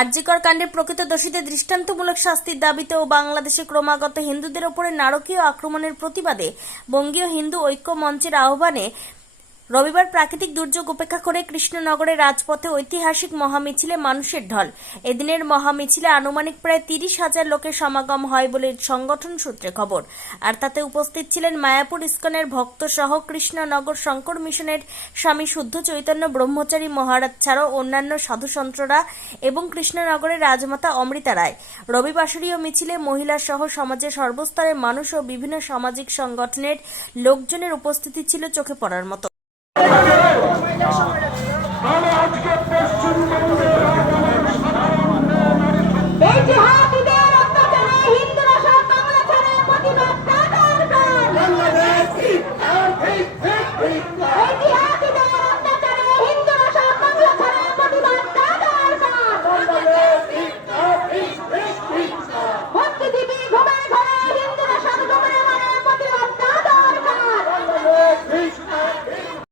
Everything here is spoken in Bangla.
আরজিকর কাণ্ডের প্রকৃত দোষীদের দৃষ্টান্তমূলক শাস্তির দাবিতে ও বাংলাদেশে ক্রমাগত হিন্দুদের ওপরে নারকীয় আক্রমণের প্রতিবাদে বঙ্গীয় হিন্দু ঐক্য মঞ্চের আহ্বানে রবিবার প্রাকৃতিক দুর্যোগ উপেক্ষা করে কৃষ্ণনগরের রাজপথে ঐতিহাসিক মহামিছিলে মানুষের ঢল। এদিনের মহামিছিলে আনুমানিক প্রায় 30,000 লোকের সমাগম হয় বলে সংগঠন সূত্রে খবর। আর তাতে উপস্থিত ছিলেন মায়াপুর ইস্কনের ভক্ত সহ কৃষ্ণনগর শঙ্কর মিশনের স্বামী শুদ্ধ চৈতন্য ব্রহ্মচারী মহারাজ ছাড়াও অন্যান্য সাধুসন্ত্ররা এবং কৃষ্ণনগরের রাজমাতা অমৃতা রায়। রবিবাসরীয় মিছিলে মহিলা সহ সমাজের সর্বস্তরের মানুষ ও বিভিন্ন সামাজিক সংগঠনের লোকজনের উপস্থিতি ছিল চোখে পড়ার মতো। আজকে পশ্চিমবঙ্গ